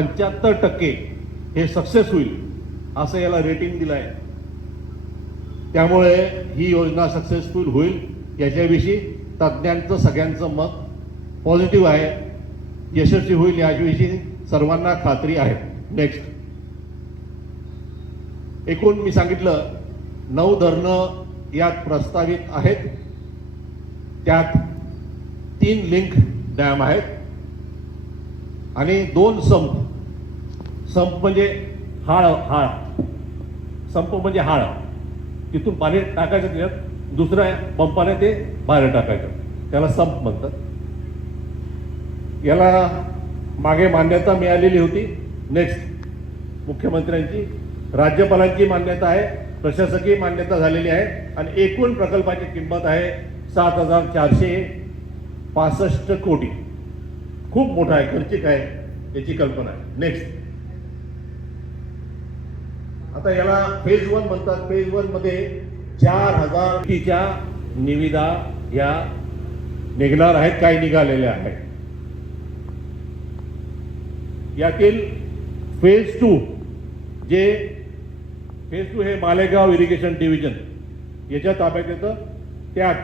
75% हे सक्सेस होईल असं याला रेटिंग दिलं आहे. त्यामुळे ही योजना सक्सेसफुल होईल याच्याविषयी तज्ज्ञांचं सगळ्यांचं मत पॉझिटिव्ह आहे. यशस्वी होईल याविषयी सर्वांना खात्री आहे. नेक्स्ट, एकूण मी सांगितलं 9 धरणं यात प्रस्तावित आहेत. त्यात 3 लिंक डॅम आहेत आणि 2 संप म्हणजे हाळ संप म्हणजे हाळ, तिथून पाणी टाकायचं त्याच्यात, दुसऱ्या पंपाने ते बाहेर टाकायचं, त्याला संप म्हणतात. याला मागे मान्यता मिळालेली होती. नेक्स्ट, मुख्यमंत्र्यांची, राज्यपालांची मान्यता आहे, प्रशासकीय मान्यता झालेली आहे आणि एकूण प्रकल्पाची किंमत आहे 7,465 कोटी. खूप मोठा आहे, खर्चिक आहे, याची कल्पना आहे. नेक्स्ट, आता याला फेज 1 म्हणतात. फेज 1 मध्ये 4,000 कोटीच्या निविदा या निघणार आहेत, काही निघालेल्या आहेत. यातील फेज 2 फेज 2 हे मालेगाव इरिगेशन डिव्हिजन याच्या ताब्यात येतं. त्यात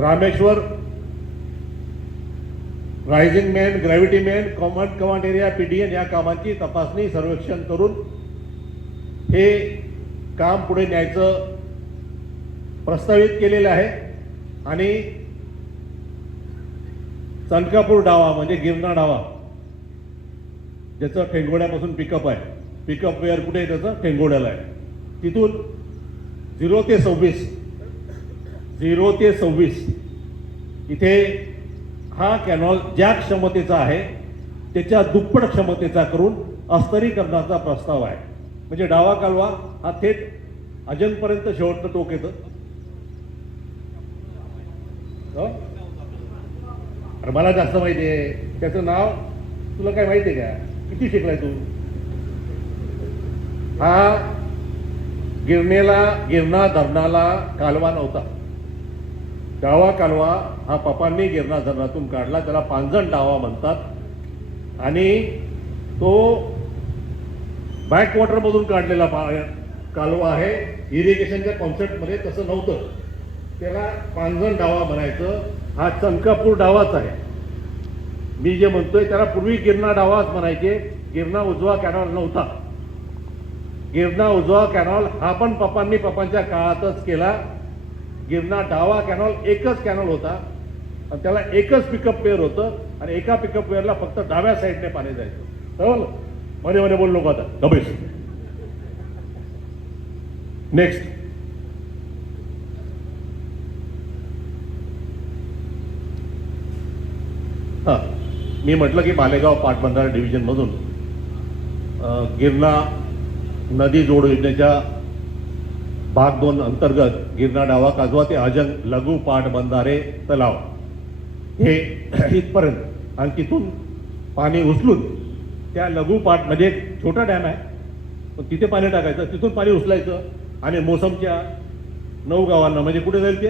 Rameshwar, rising man, gravity man, command area, PDN या कामांची तपासणी सर्वेक्षण करून हे काम पुढे न्यायचं प्रस्तावित केलेलं आहे. आणि चनकापूर डावा म्हणजे गिरणा डावा, ज्याचं ठेंगोड्यापासून पिकअप आहे, पिकअप वेअर कुठे आहे त्याचं, ठेंगोड्याला आहे. तिथून 0 ते 26 इथे हा कॅनॉल ज्या क्षमतेचा आहे त्याच्या दुप्पट क्षमतेचा करून अस्तरीकरणाचा प्रस्ताव आहे. म्हणजे डावा कालवा हा थेट अजनपर्यंत शेवटचं टोक येतं. अरे मला जास्त माहिती आहे, त्याचं नाव तुला काय माहिती आहे का? किती शिकलाय तू? हा गिरणा धरणाला कालवा नव्हता. डावा कालवा हा पपांनी गिरणा धरणातून काढला, त्याला पांजण डावा म्हणतात. आणि तो बॅकवॉटरमधून काढलेला कालवा आहे. इरिगेशनच्या कॉन्सेप्टमध्ये तसं नव्हतं, त्याला पांजण डावा म्हणायचं. हा चनकापूर डावाच आहे. मी जे म्हणतोय त्याला पूर्वी गिरणा डावाच म्हणायचे. गिरणा उजवा कॅनॉल नव्हता. गिरणा उजवा कॅनॉल हा पण पपांच्या काळातच केला. गिरणा डावा कॅनॉल एकच कॅनॉल होता आणि त्याला एकच पिकअप पेअर होतं आणि एका पिकअप पेअरला फक्त डाव्या साईडने पाणी जायचं. बरोबर, मध्ये मध्ये बोललो का आता गबेश. नेक्स्ट, मी म्हटलं की मालेगाव पाटबंधारा डिव्हिजन मधून गिरणा नदी जोड योजनेच्या भाग 2 अंतर्गत गिरणा डावा काजवा ते अजंग लघु पाटबंधारे तलाव हे इथपर्यंत आणि तिथून पाणी उचलून त्या लघु पाट म्हणजे छोटा डॅम आहे पण तिथे पाणी टाकायचं, तिथून पाणी उचलायचं आणि मोसमच्या 9 गावांना, म्हणजे कुठे जाईल ते,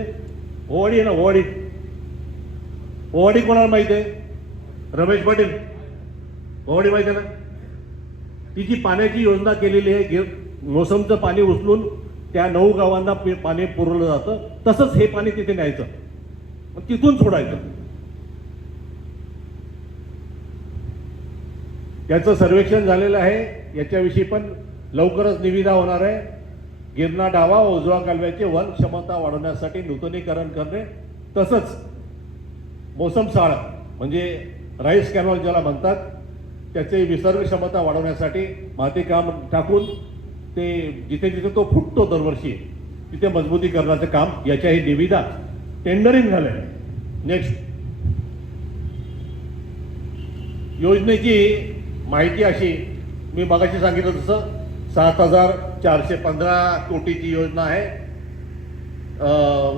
ओवाडी आहे ना, ओवाडी कोणाला माहिती आहे? रमेश पाटील, ओवाडी माहिती आहे ना? तिची पाण्याची योजना केलेली आहे. मोसमचं पाणी उचलून त्या 9 गावांना पाणी पुरवलं जातं. तसंच हे पाणी तिथे न्यायचं, तिथून सोडायचं. याचं सर्वेक्षण झालेलं आहे. याच्याविषयी पण लवकरच निविदा होणार आहे. गिरणा डावा व उजवा कालव्याचे वन क्षमता वाढवण्यासाठी नूतनीकरण करणे, तसंच मोसम साळ म्हणजे राईस कॅनॉल ज्याला म्हणतात त्याचे विसर्ग क्षमता वाढवण्यासाठी माती काम टाकून ते जिथे जिथे तो फुटतो दरवर्षी तिथे मजबूतीकरणाचं काम, याच्याही निविदा टेंडरिंग झालंय. नेक्स्ट, योजनेची माहिती अशी, मी मगाशी सांगितलं तसं 7,415 कोटीची योजना आहे.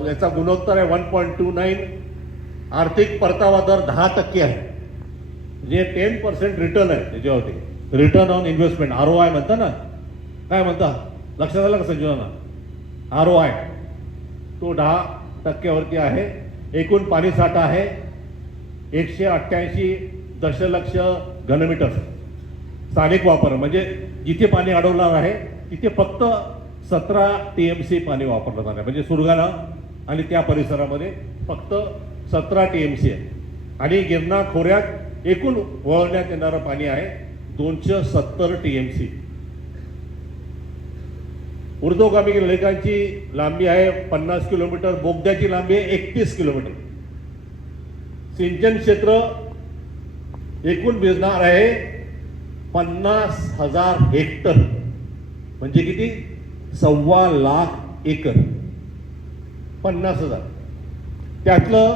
याचा गुणोत्तर आहे 1.29. आर्थिक परतावा दर 10% आहे, जे 10% रिटर्न आहे त्याच्यावरती. रिटर्न ऑन इन्व्हेस्टमेंट, ROI म्हणता ना, काय म्हणता, लक्षात आलं का संजीवना? ROI तो 10% आहे. एकूण पाणी साठा आहे 188 दशलक्ष घनमीटर स्थानिक वापर, म्हणजे जिथे पाणी अडवणार आहे तिथे फक्त 17 TMC पाणी वापरलं जाणार, म्हणजे सुरगाणा आणि त्या परिसरामध्ये फक्त 17 TMC आहे. आणि गिरणा खोऱ्यात एकूण वळवण्यात येणारं पाणी आहे 270 TMC. ऊर्ध्वगामी रेल्वेची लांबी आहे 50 किलोमीटर, बोगद्याची लांबी आहे 31 किलोमीटर. सिंचन क्षेत्र एकूण भिजणार आहे 50,000 हेक्टर, म्हणजे किती? 1.25 लाख एकर. 50,000 त्यातलं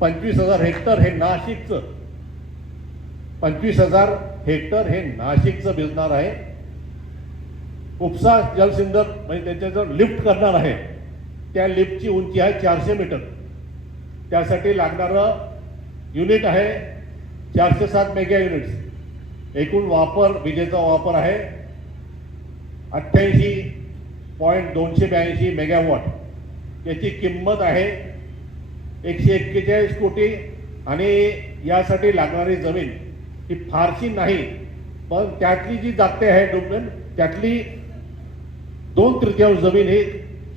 25,000 हेक्टर हे नाशिकचं, 25,000 हेक्टर हे नाशिकचं भिजणार आहे. उपसा जलसिंधन म्हणजे त्याच्याजवळ लिफ्ट करणार आहे, त्या लिफ्टची उंची आहे 400 मीटर. त्यासाठी लागणारं युनिट आहे 407 मेगा युनिट्स. एकूण वापर, विजेचा वापर आहे 88.282 मेगावॉट. याची किंमत आहे 141 कोटी. आणि यासाठी लागणारी जमीन ही फारशी नाही, पण त्यातली जी जागते आहे डोमेन, त्यातली 2/3 जमीन ही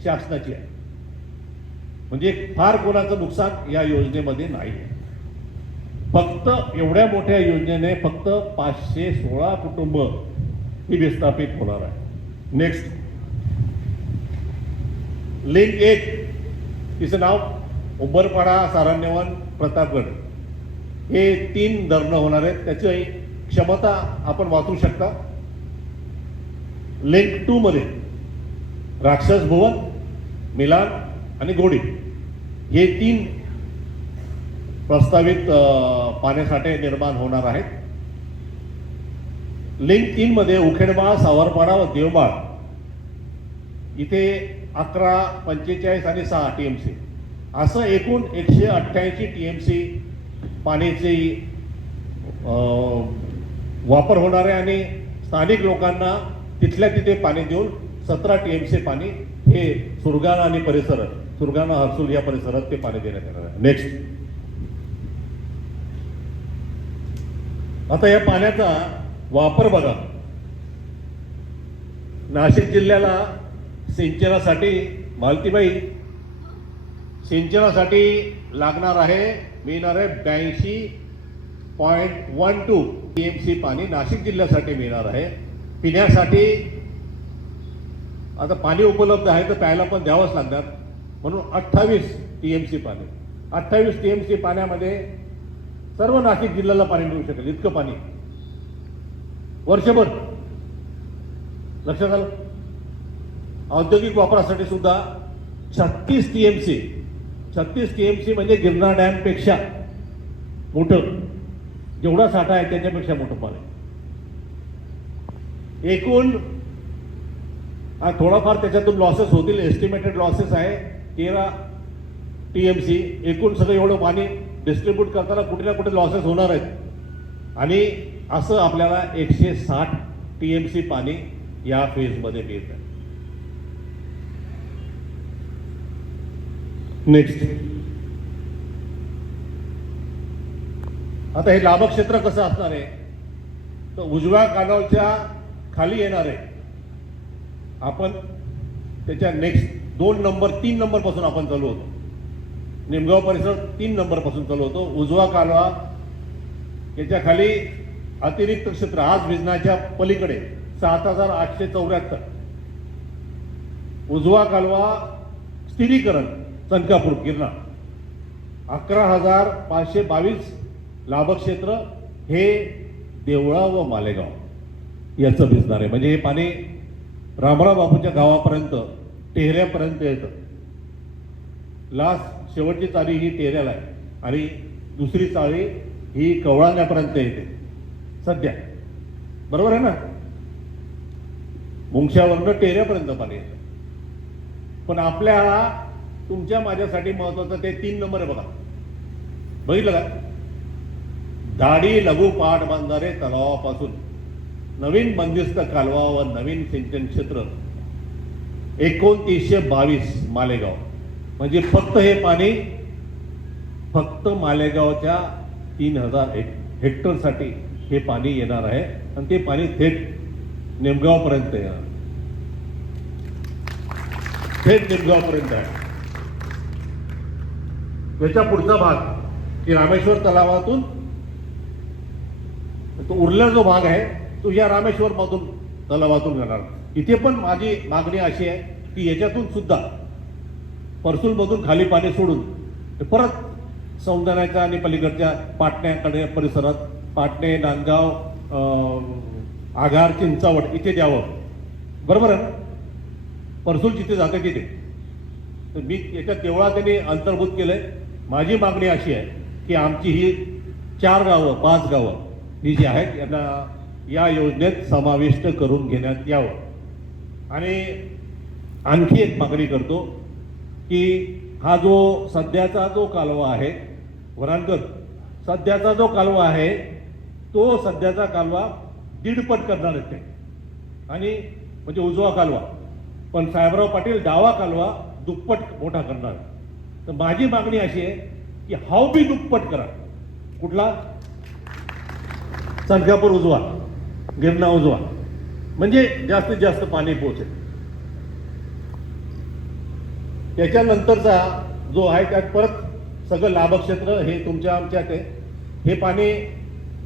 शासनाची आहे. म्हणजे फार कोणाचं नुकसान या योजनेमध्ये नाही आहे. फक्त एवढ्या मोठ्या योजनेने फक्त 516 कुटुंब ही विस्थापित होणार आहे. नेक्स्ट, लिंक 1, तिचं नाव उंबरपाडा, सारण्यवन, प्रतापगड. हे 3 धरणं होणार आहेत. त्याची क्षमता आपण वाचू शकता. लिंक 2 मध्ये राक्षस भुवन, मिलान आणि गोडी हे 3 प्रस्तावित पाण्यासाठे निर्माण होणार आहेत. लिंक 3 मध्ये उखेडमाळ, सावरपाडा व देवबाळ इथे 11, 45 आणि 6 TMC असं एकूण 188 TMC पाण्याची वापर होणार आहे. आणि स्थानिक लोकांना तिथल्या तिथे पाणी देऊन 17 TMC पाणी हे सुरगाणा आणि परिसरात, सुरगाणा, हर्सुल या परिसरात ते पाणी देण्यात येणार आहे. नेक्स्ट, आता या पाण्याचा वापर बघा. नाशिक जिल्ह्याला सिंचनासाठी, मालतीबाई, सिंचनासाठी लागणार आहे, मिळणार आहे 82.12 TMC पाणी नाशिक जिल्ह्यासाठी मिळणार आहे. पिण्यासाठी आता पाणी उपलब्ध आहे तर प्यायला पण द्यावंच लागणार, म्हणून 28 TMC पाणी. 28 TMC पाण्यामध्ये सर्व नाशिक जिल्ह्याला पाणी मिळू शकेल, इतकं पाणी वर्षभर. लक्षात आलं? औद्योगिक वापरासाठी सुद्धा 36 TMC म्हणजे गिरणा डॅम पेक्षा मोठं, जेवढा साठा आहे त्याच्यापेक्षा मोठं पाणी. एकूण थोडाफार त्याच्यातून लॉसेस होतील, एस्टिमेटेड लॉसेस आहे 13 TMC. एकूण सगळं एवढं पाणी डिस्ट्रीब्यूट करताना कुठे ना कुठे लॉसेस होणार आहेत. आणि असं आपल्याला 160 TMC पाणी या फेजमध्ये मिळत आहे. नेक्स्ट, आता हे लाभक क्षेत्र कसं असणार आहे, तर उजव्या कालव्याच्या खाली येणार आहे. आपण त्याच्या नेक्स्ट 2 नंबर 3 नंबर पासून आपण चालू होतो. निमगाव परिसर 3 नंबर पासून चालू होतो. उजवा कालवा याच्या खाली अतिरिक्त क्षेत्र आज भिजनाच्या पलीकडे 7,874. उजवा कालवा स्थिरीकरण चनकापूर गिरणा 11,522 लाभक क्षेत्र हे देवळा व मालेगाव याचं भिजणार आहे. म्हणजे हे पाणी रामराव बापूच्या गावापर्यंत, टेहऱ्यापर्यंत येतं. लास्ट शेवटची चाळी ही टेहऱ्याला आहे आणि दुसरी चाळी ही कवळाण्यापर्यंत येते सध्या, बरोबर आहे ना? मुंगशावरनं टेहऱ्यापर्यंत पाणी येतं. पण आपल्याला, तुमच्या माझ्यासाठी महत्वाचं ते 3 नंबर आहे बघा. बघितलं का? दाढी लघु पाटबंधारे तलावापासून नवीन बंदिस्त कालवा व नवीन सिंचन क्षेत्र 2922 मालेगाव. म्हणजे फक्त हे पाणी फक्त मालेगावच्या 3,000 हेक्टरसाठी हे पाणी येणार आहे आणि ते पाणी थेट निमगावपर्यंत येणार, थेट निमगावपर्यंत आहे. त्याच्या पुढचा भाग की रामेश्वर तलावातून तो उरलेला जो भाग आहे तो या रामेश्वर मधून तलावातून जाणार. इथे पण माझी मागणी अशी आहे की याच्यातून सुद्धा परसूलमधून खाली पाणी सोडून परत सौंदर्याच्या आणि पलीकडच्या पाटण्याकडे परिसरात पाटणे, नांदगाव, आघार, चिंचावड इथे द्यावं. बरोबर आहे ना? परसूल जिथे जाते तिथे. तर मी याच्यात तेवढा त्यांनी अंतर्भूत केलंय. माझी मागणी अशी आहे की आमची ही 4 गावं 5 गावं ही जी आहेत यांना या योजनेत समाविष्ट करून घेण्यात यावं. आणि आणखी एक मागणी करतो की हा जो सध्याचा जो कालवा आहे वरांकर, सध्याचा जो कालवा आहे तो सध्याचा कालवा 1.5 करणार आहेत ते, आणि म्हणजे उजवा कालवा. पण साहेबराव पाटील डावा कालवा दुप्पट मोठा करणार. तर माझी मागणी अशी आहे की हाव बी दुप्पट करा. कुठला? चनकापूर उजवा, गिरणा उजवा, म्हणजे जास्तीत जास्त पाणी पोहोचेल. त्याच्यानंतरचा जो आहे त्यात परत सगळं लाभक्षेत्र हे तुमच्या आमच्यात आहे. हे पाणी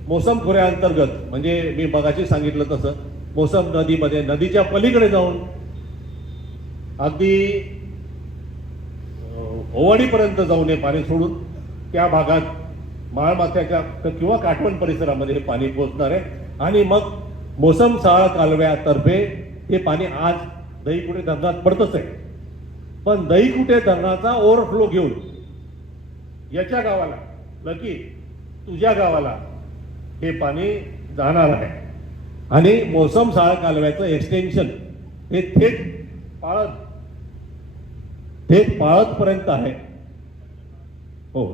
मोसम खोऱ्याअंतर्गत, म्हणजे मी मगाशी सांगितलं तसं मोसम नदीमध्ये नदीच्या पलीकडे जाऊन अगदी ओवाडीपर्यंत जाऊन हे पाणी सोडून त्या भागात माळमाथ्याच्या किंवा काठवण परिसरामध्ये हे पाणी पोहोचणार आहे. आणि मग मोसम साळ कालव्यातर्फे हे पाणी आज दहीकुटे धरणात पडतच आहे, पण दहीकुटे धरणाचा ओव्हरफ्लो घेऊन याच्या गावाला, लकी तुझ्या गावाला हे पाणी जाणार आहे. आणि मोसम साळ कालव्याचं एक्सटेन्शन हे थेट पाळतपर्यंत आहे. हो,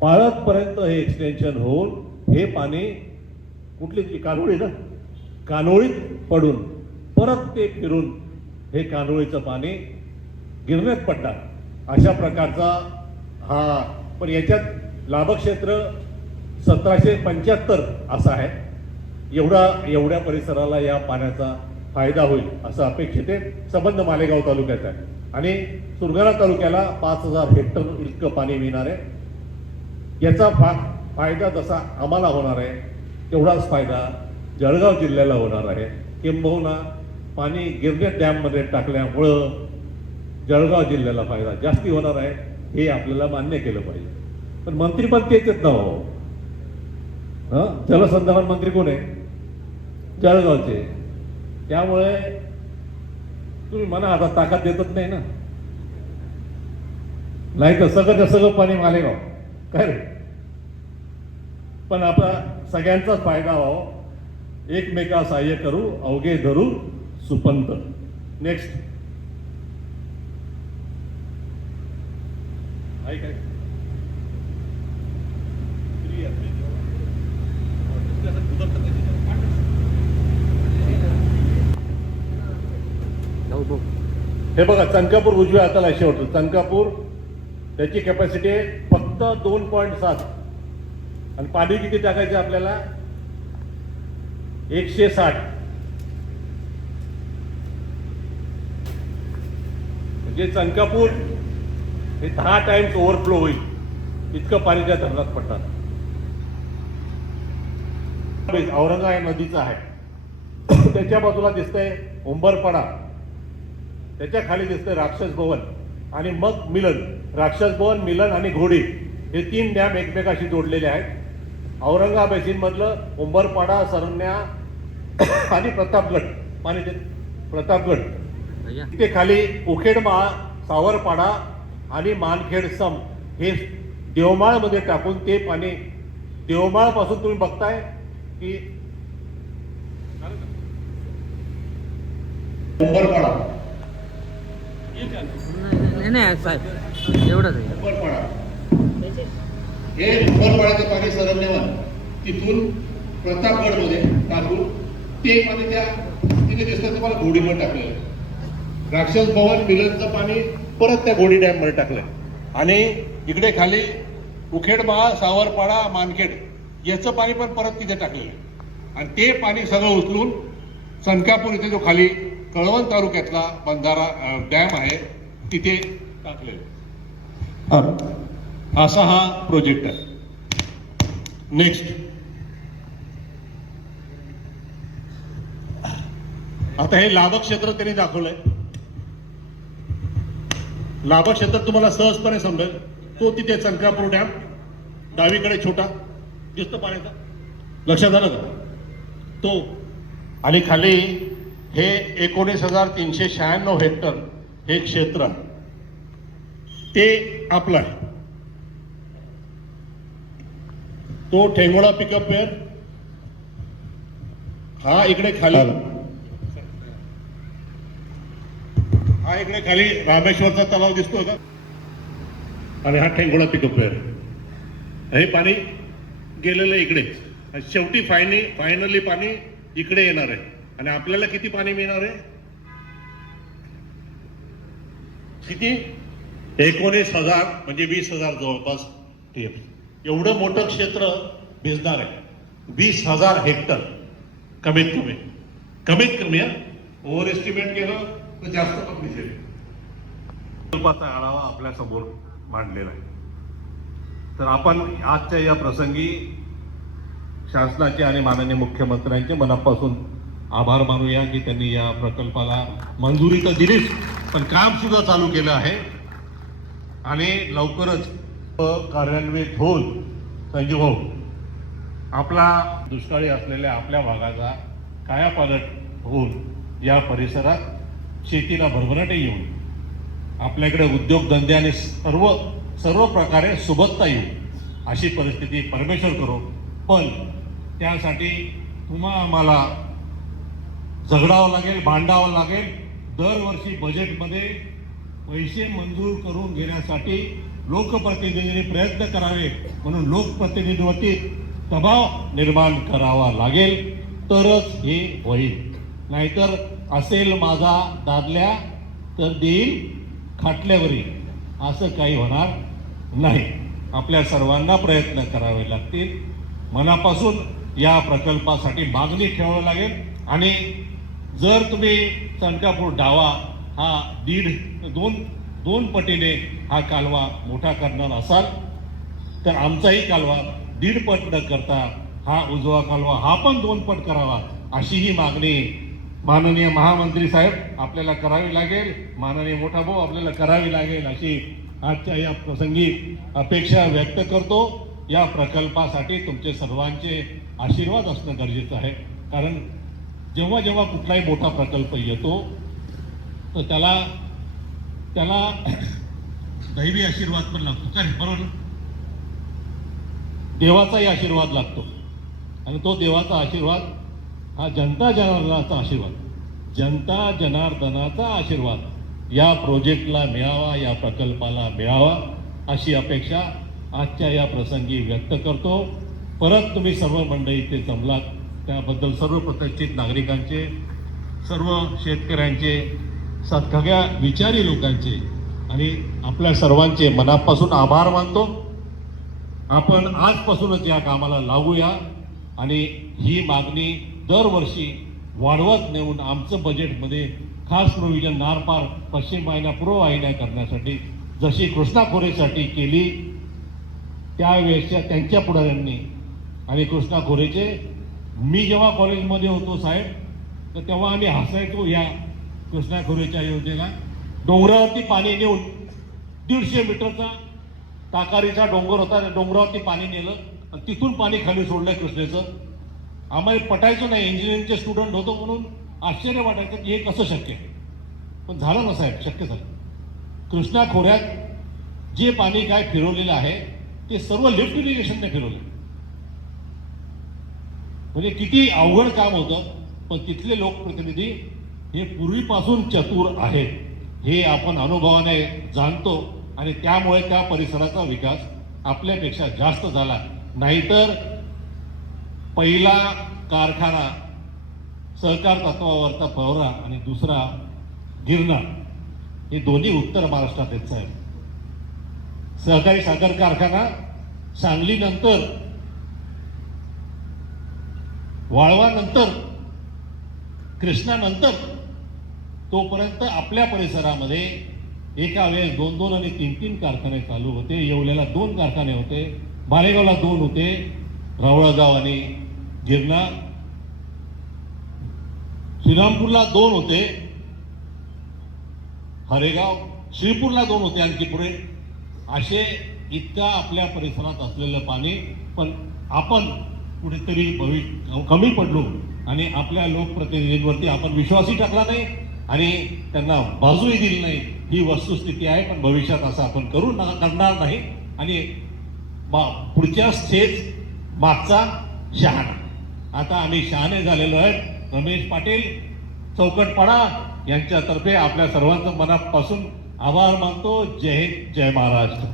पाळतपर्यंत हे एक्सटेन्शन होऊन हे पाणी कुठली कानोळी ना, कानोळीत पडून परत ते फिरून हे कानोळीचं पाणी गिरण्यात पडणार. अशा प्रकारचा हा. पण याच्यात लाभक्षेत्र 1775 असं आहे. एवढ्या परिसराला या पाण्याचा फायदा होईल असं अपेक्षित आहे. संबंध मालेगाव तालुक्यात आहे आणि सुरगाणा तालुक्याला 5000 हेक्टर इतकं पाणी मिळणार आहे. याचा फायदा जसा आम्हाला होणार आहे तेवढाच फायदा जळगाव जिल्ह्याला होणार आहे. किंबहुना पाणी गिरनेर डॅममध्ये टाकल्यामुळं जळगाव जिल्ह्याला फायदा जास्ती होणार आहे, हे आपल्याला मान्य केलं पाहिजे. पण मंत्री पण तेच आहेत ना हो. जलसंधारण मंत्री कोण आहे? जळगावचे. त्यामुळे तुम्ही म्हणा आता ताकद देतच नाही ना, नाही तर सगळं पाणी मालेगाव काय रे. पण आता सगळ्यांचाच फायदा व्हावा. एकमेका सहाय्य करू अवघे धरू सुपंत. नेक्स्ट काय हे बघा, चनकापूर उजव्या हाताला शेवट. चनकापूर त्याची कॅपॅसिटी आहे फक्त 2.7 आणि पाणी किती टाकायचे आपल्याला? 160. म्हणजे चनकापूर हे 10 टाइम्स ओव्हरफ्लो होईल इतकं पाणी त्या धरणात पडणार. औरंगा नदीचं आहे, त्याच्या बाजूला दिसतंय उंबरपाडा, त्याच्या खाली दिसतंय राक्षस भवन आणि मग मिलन. राक्षस भवन, मिलन आणि घोडी हे 3 डॅम एकमेकाशी जोडलेले आहेत. औरंगा बेसिन मधलं उंबरपाडा, सरन्या आणि प्रतापगड पाणी प्रतापगड. इथे खाली उखेडमाळ, सावरपाडा आणि मानखेड सम हे देवमाळमध्ये टाकून ते पाणी देवमाळ पासून तुम्ही बघताय की उंबरपाडा नाही साहेब एवढंच आहे. उंबरपाडा हे उंबरपाड्याचं पाणी सरन्यावर तिथून प्रतापगडमध्ये टाकून ते पाणी त्या तिथे दिसतं तुम्हाला घोडीमध्ये टाकलेलं. राक्षस भवन, मिलनचं पाणी परत त्या घोडी डॅम मध्ये टाकलंय. आणि इकडे खाली उखेडमाळ, सावरपाडा, मानखेड याचं पाणी पण परत तिथे टाकलेलं आहे आणि ते पाणी सगळं उचलून सनकापूर इथे जो खाली कळवण तालुक्यातला बंधारा डॅम आहे तिथे टाकलेलं आहे. असा हा प्रोजेक्ट आहे. नेक्स्ट, आता हे लाभक क्षेत्र त्यांनी दाखवलंय. लाभक क्षेत्र तुम्हाला सहजपणे समजेल. तो तिथे चनकापूर डॅम डावीकडे छोटा दिसतो पाण्याचा, लक्षात आलं का तो, आणि खाली हे 19,396 हेक्टर हे क्षेत्र ते आपलं आहे. तो ठेंगोळा पिकअप वेअर हा इकडे खाली, हा इकडे खाली रामेश्वरचा तलाव दिसतोय का, आणि हा ठेंगोळा पिकअप वेअर. हे पाणी गेलेलं इकडे, शेवटी फायनली पाणी इकडे येणार आहे. आणि आपल्याला किती पाणी मिळणार आहे? किती? 19,000 म्हणजे 20,000 जवळपास TF. एवढं मोठं क्षेत्र भिजणार आहे. 20,000 हेक्टर कमीत कमी. ओव्हर एस्टिमेट केलं तर जास्त पण दिसेल. प्रकल्पाचा आढावा आपल्या समोर मांडलेला आहे. तर आपण आजच्या या प्रसंगी शासनाचे आणि माननीय मुख्यमंत्र्यांचे मनापासून आभार मानूया की त्यांनी या प्रकल्पाला मंजुरी तर दिलीच, पण काम सुद्धा चालू केलं आहे आणि लवकरच कार्यान्वित होऊन संजीव भाऊ आपला दुष्काळी असलेल्या आपल्या भागाचा कायापालट होऊन या परिसरात शेतीला भरभराटी येऊन आपल्याकडे उद्योगधंदे आणि सर्व प्रकारे सुबत्ता येईल अशी परिस्थिती परमेश्वर करो. पण त्यासाठी आम्हाला झगडावं लागेल, भांडावं लागेल. दरवर्षी बजेटमध्ये पैसे मंजूर करून घेण्यासाठी लोकप्रतिनिधींनी प्रयत्न करावे, म्हणून लोकप्रतिनिधीवरती दबाव निर्माण करावा लागेल, तरच हे होईल. नाहीतर असेल माझा दादल्या तर देईल खाटल्यावरी, असं काही होणार नाही. आपल्या सर्वांना प्रयत्न करावे लागतील. मनापासून या प्रकल्पासाठी मागणी ठेवावी लागेल. आणि जर तुम्ही चनकापूर डावा हा दोन पटीने हा कालवा मोठा करणार असाल तर आमचाही कालवा 1.5 पट न करता हा उजवा कालवा हा पण 2 पट करावा, अशी ही मागणी माननीय महामंत्री साहेब आपल्याला करावी लागेल, माननीय मोठा भाऊ आपल्याला करावी लागेल, अशी आजच्या या प्रसंगी अपेक्षा व्यक्त करतो. या प्रकल्पासाठी तुमचे सर्वांचे आशीर्वाद असणं गरजेचं आहे. कारण जेव्हा जेव्हा कुठलाही मोठा प्रकल्प येतो तर त्याला दैवी आशीर्वाद पण लागतो, काय बरोबर? देवाचाही आशीर्वाद लागतो. आणि तो देवाचा आशीर्वाद हा जनता जनार्दनाचा आशीर्वाद या प्रोजेक्टला मिळावा, या प्रकल्पाला मिळावा, अशी अपेक्षा आजच्या या प्रसंगी व्यक्त करतो. परत तुम्ही सर्व मंडळी इथे जमलात त्याबद्दल सर्व प्रतिष्ठित नागरिकांचे, सर्व शेतकऱ्यांचे, सगळ्या विचारी लोकांचे आणि आपल्या सर्वांचे मनापासून आभार मानतो. आपण आजपासूनच या कामाला लागूया आणि ही मागणी दरवर्षी वाढवत नेऊन आमचं बजेटमध्ये खास प्रोव्हिजन नारपार पश्चिम वाहिन्या पूर्व वाहिन्या करण्यासाठी जशी कृष्णा खोरेसाठी केली त्यावेळेसच्या त्यांच्या पुढाऱ्यांनी आणि कृष्णा खोरेचे, मी जेव्हा कॉलेजमध्ये होतो साहेब तर तेव्हा आम्ही हसायचो या कृष्णा खोरेच्या योजनेला. डोंगरावरती पाणी नेऊन 150 मीटरचा ताकारीचा डोंगर होता, त्या डोंगरावरती पाणी नेलं आणि तिथून पाणी खाली सोडलं कृष्णेचं. आम्हाला पटायचं नाही, इंजिनिअरिंगचे स्टुडंट होतो म्हणून आश्चर्य वाटायचं की हे कसं शक्य आहे, पण झालं ना साहेब, शक्य झालं. कृष्णा खोऱ्यात जे पाणी काय फिरवलेलं आहे ते सर्व लिफ्ट इरिगेशनने फिरवलं. म्हणजे किती अवघड काम होतं, पण तिथले लोकप्रतिनिधी हे पूर्वीपासून चतुर आहेत हे आपण अनुभवाने जाणतो आणि त्यामुळे त्या परिसराचा विकास आपल्यापेक्षा जास्त झाला. नाहीतर पहिला कारखाना सहकार तत्वावरचा पवरा आणि दुसरा गिरणा हे दोन्ही उत्तर महाराष्ट्रात आहेत साहेब. सहकारी साखर कारखाना सांगलीनंतर वाळवानंतर, कृष्णानंतर तोपर्यंत आपल्या परिसरामध्ये एका वेळेस 2-2 आणि 3-3 कारखाने चालू होते. येवल्याला 2 कारखाने होते, मालेगावला 2 होते, रावळगाव आणि गिरणा, श्रीरामपूरला 2 होते, हरेगाव, श्रीपूरला 2 होते, आणखी पुढे असे इतका आपल्या परिसरात असलेलं पाणी. पण आपण कुठेतरी कमी पडलो आणि आपल्या लोकप्रतिनिधींवरती आपण विश्वासही टाकला नाही आणि त्यांना बाजूही दिली नाही. ही वस्तुस्थिती आहे. पण भविष्यात असं आपण करणार नाही. आणि पुढच्या स्टेज मागचा शहाणा. आता आम्ही शहाणे झालेलो आहेत. रमेश पाटील चौकटपाडा यांच्यातर्फे आपल्या सर्वांचं मनापासून आभार मानतो. जय हिंद, जय महाराष्ट्र.